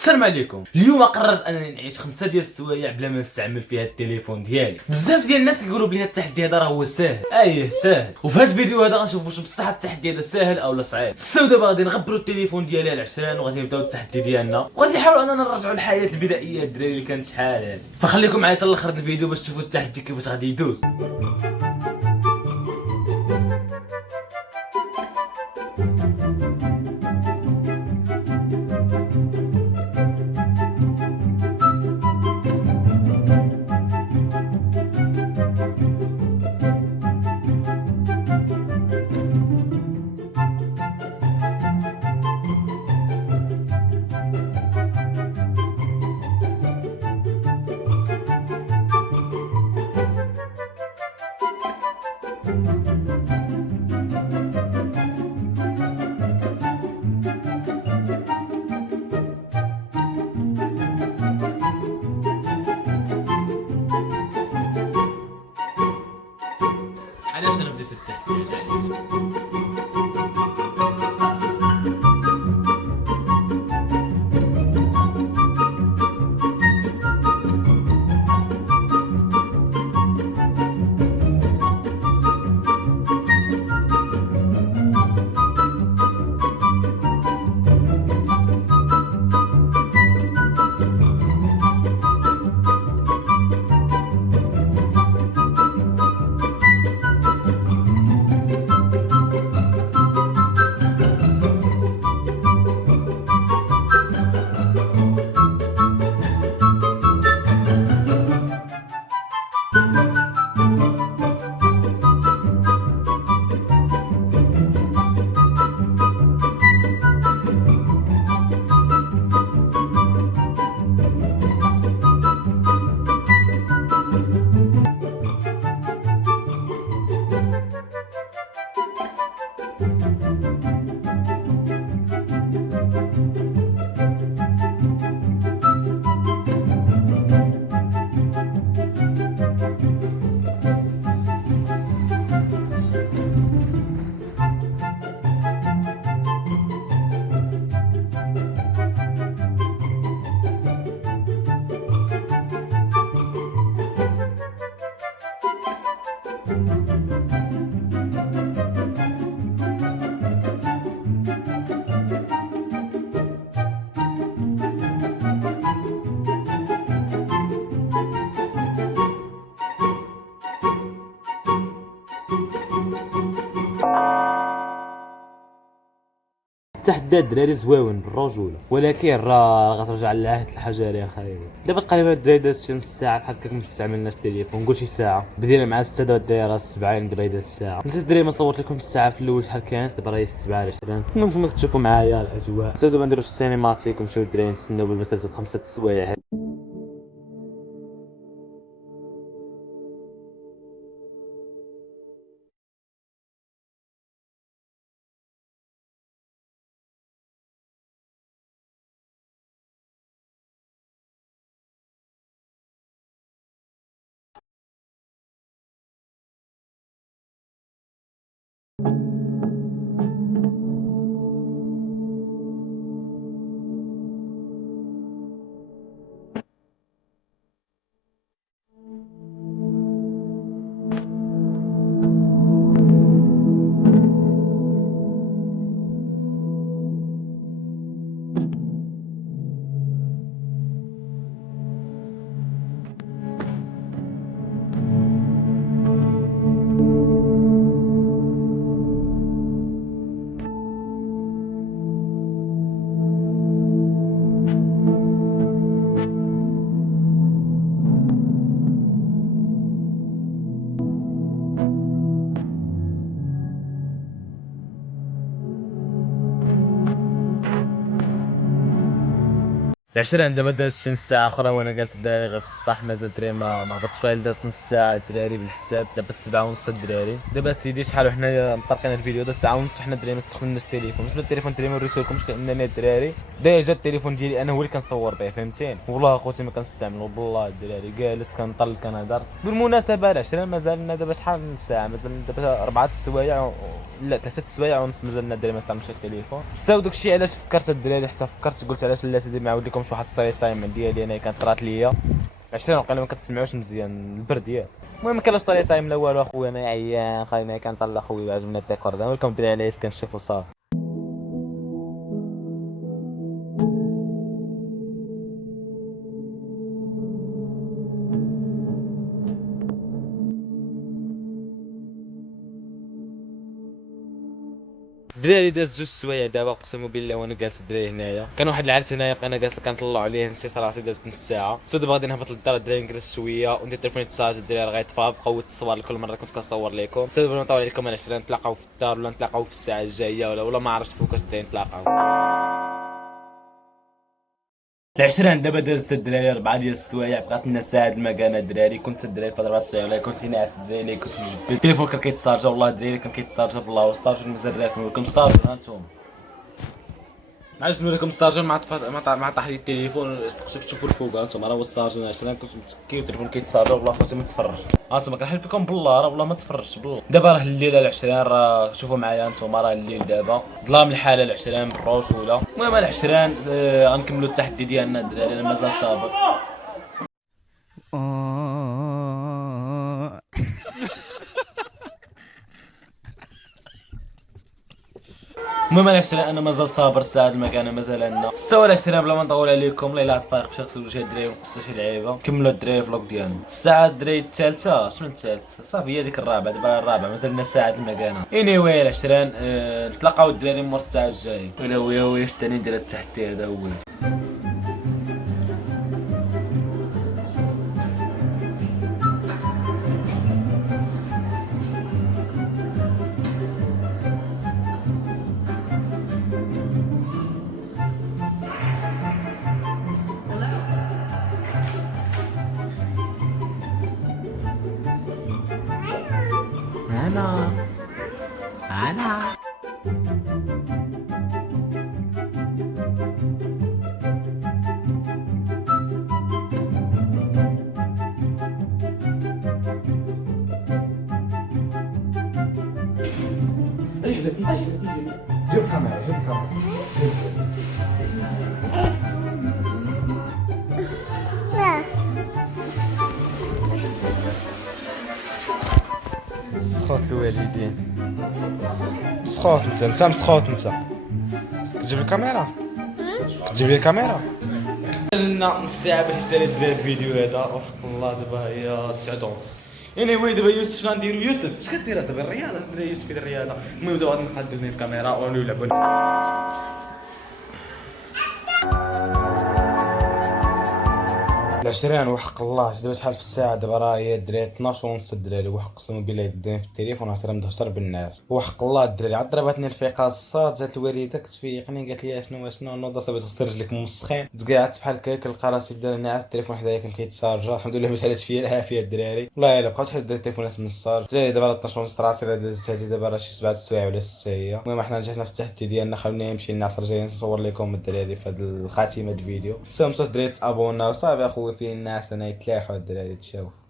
السلام عليكم. اليوم قررت انني نعيش 5 ديال السوايع بلا ما نستعمل فيها التليفون ديالي. بزاف ديال الناس كيقولوا بلي التحدي هذا راه هو ساهل. ساهل. وفي هذا الفيديو هذا غنشوف واش بصح التحدي هذا ساهل او لا صعيب. دابا غادي نغبروا التليفون ديالي على 20 وغادي نبداو التحدي ديالنا وغادي نحاولوا اننا نرجعوا الحياه البدائيه الدراري اللي كانت شحال هذه. فخليكم معايا حتى لاخر الفيديو باش تشوفوا التحدي كيفاش غادي يدوز. علاش انا بديت التحدي؟ التحدي الدراري زويون بالرجوله، ولكن راه غترجع للعهد الحجري اخاي. دابا تقريبا الدراري دازت شي نص ساعه بحال هكاك ما استعملناش التليفون، قول شي ساعه. بدينا مع 6 دابا الدراري راه 7 دابا دازت الساعه. نسيت الدراري ما صورت لكم الساعه في الاول شحال كانت، دابا راه 7 على 20. المهم كما كتشوفوا معايا الاجواء. دابا نديروا السينماتيك ونمشيو الدراري نتسناو بالمسلسل 5 السوايع. العشرة دابا دازت شي نص ساعة أخرى وأنا جالس الدراري غير في السطح، مازال الدراري ما هبطش غير دازت نص ساعة الدراري بالحساب. دابا 7:30 الدراري. دابا سيدي شحال وحنا مطرقين الفيديو دابا 1:30 وحنا الدراري ما استخدمناش التليفون. بالنسبة للتليفون الدراري ما نوريسولكمش لأنني الدراري ديجا التليفون ديالي أنا هو اللي كنصور به، فهمتيني؟ والله أخوتي ما كنستعملو، بالله الدراري جالس كنطل كنهضر. بالمناسبة العشرة مازال لنا دابا شحال من ساعة، مازال دابا 4 السوايع لا 3 السوايع ونص مازال لنا الدراري ما استعملوش التليفون. ساو داكشي علاش فكرت الدراري، حتى فكرت قلت علاش لا سيدي ما عاود لكم لكمش واحد ستوري تايم ديالي انا كانت طرات ليا 20 وقيلا ما كتسمعوش مزيان البرد ديال. المهم كان لا ستوري تايم لا والو اخويا انا عيان خاينا كنطلع خويا عجبني الديكور دا ولكم دري علاش كنشوفو صافي. الدراري داز جوج سوايع دابا اقسم بالله وانا جالس الدراري هنايا كان واحد العرس هنايا انا جالس كنطلعوا عليه نسيت راسي دازت نص ساعه سود باغي نهبط للدار الدراري نجلس شويه وندير تليفوني تساج الدراري غيطفى بقاو التصوير لكل مره كنت كنصور لكم سود بلا نطول عليكم انا شرا نتلاقاو في الدار ولا نتلاقاو في الساعه الجايه ولا ما عرفتش فوقاش نتلاقاو. العشرين دابا دازت الدراري 4 ديال السوايع بقات لنا ساعه المكانه الدراري كنت الدراري في 4 سوايع ولا كنت ناعس الدراري كنت مجبد التليفون كان كيتسارجا والله الدراري كان كيتسارجا بالله وستارجر مازال راكم لكم ستارجر ها انتم ما عرفتش نقول لكم ستارجر مع طاح لي التليفون خصك تشوفوا الفوق انتم راه هو ستارجر 20 كنت متسكي والتليفون كيتسارجا والله خوتي ما تفرج انتم كنحلف لكم بالله راه والله ما تفرجت بالله. دابا راه الليل العشرين راه شوفوا معايا انتم راه الليل دابا ظلام الحاله العشرين بروش ولا المهم العشرين غنكملوا التحدي ديالنا الدراري انا مازال صابر. المهم العشرين انا مازال صابر الساعه المكانه مازال عندنا الساعه العشرين بلا ما نطول عليكم الله الا تفارق باش نغسل وجه الدراري ونقص شي لعيبه كملوا الدراري فلوق ديالنا الساعه الدراري الثالثه شنو الثالثه صافي هي ديك الرابعه دابا الرابعه مازال لنا ساعه المكانه anyway العشرين نتلاقاو الدراري مور الساعه الجايه ولا ويا واش ثاني ندير التحدي هذا هو. انا جيب كاميرا جيب كاميرا مسخوط الوالدين مسخوط انت مسخوط انت كتجيب الكاميرا كتجيب لي الكاميرا لنا نص ساعه باش يسالي الدراري الفيديو هذا وحق الله دابا هي 9 ونص anyway دابا يوسف شنو غنديرو يوسف اش كدير دابا الرياضه الدراري يوسف كيدير الرياضه المهم دابا غادي نقعدو هنا الكاميرا ونلعبو العشرين وحق الله دابا شحال في الساعه دابا راه هي الدراري 12 ونص الدراري وحق قسم بالله يديني في التليفون عطرا مدهشر بالناس وحق الله الدراري عاد ضربتني الفيقه الصاد جات الوالده كتفيقني قالت لي شنو نوض صافي تغسل رجليك مسخين تقعدت بحال هكا كنلقى راسي بدا ناعس التليفون حدايا كان كيتشارجا الحمد لله ما شالتش فيا العافيه الدراري والله الا بقات حد التليفونات من الصار الدراري دابا 12 ونص راسي راه دازت هادي دابا راه شي 7 سوايع ولا 6 هي المهم حنا نجحنا في التحدي ديالنا خلينا نمشي الناس رجعين نصور لكم الدراري في هاد الخاتمه الفيديو سمسوا الدراري تابونا وصافي اخويا فين الناس انا يتلاحوا الدراري تشاو.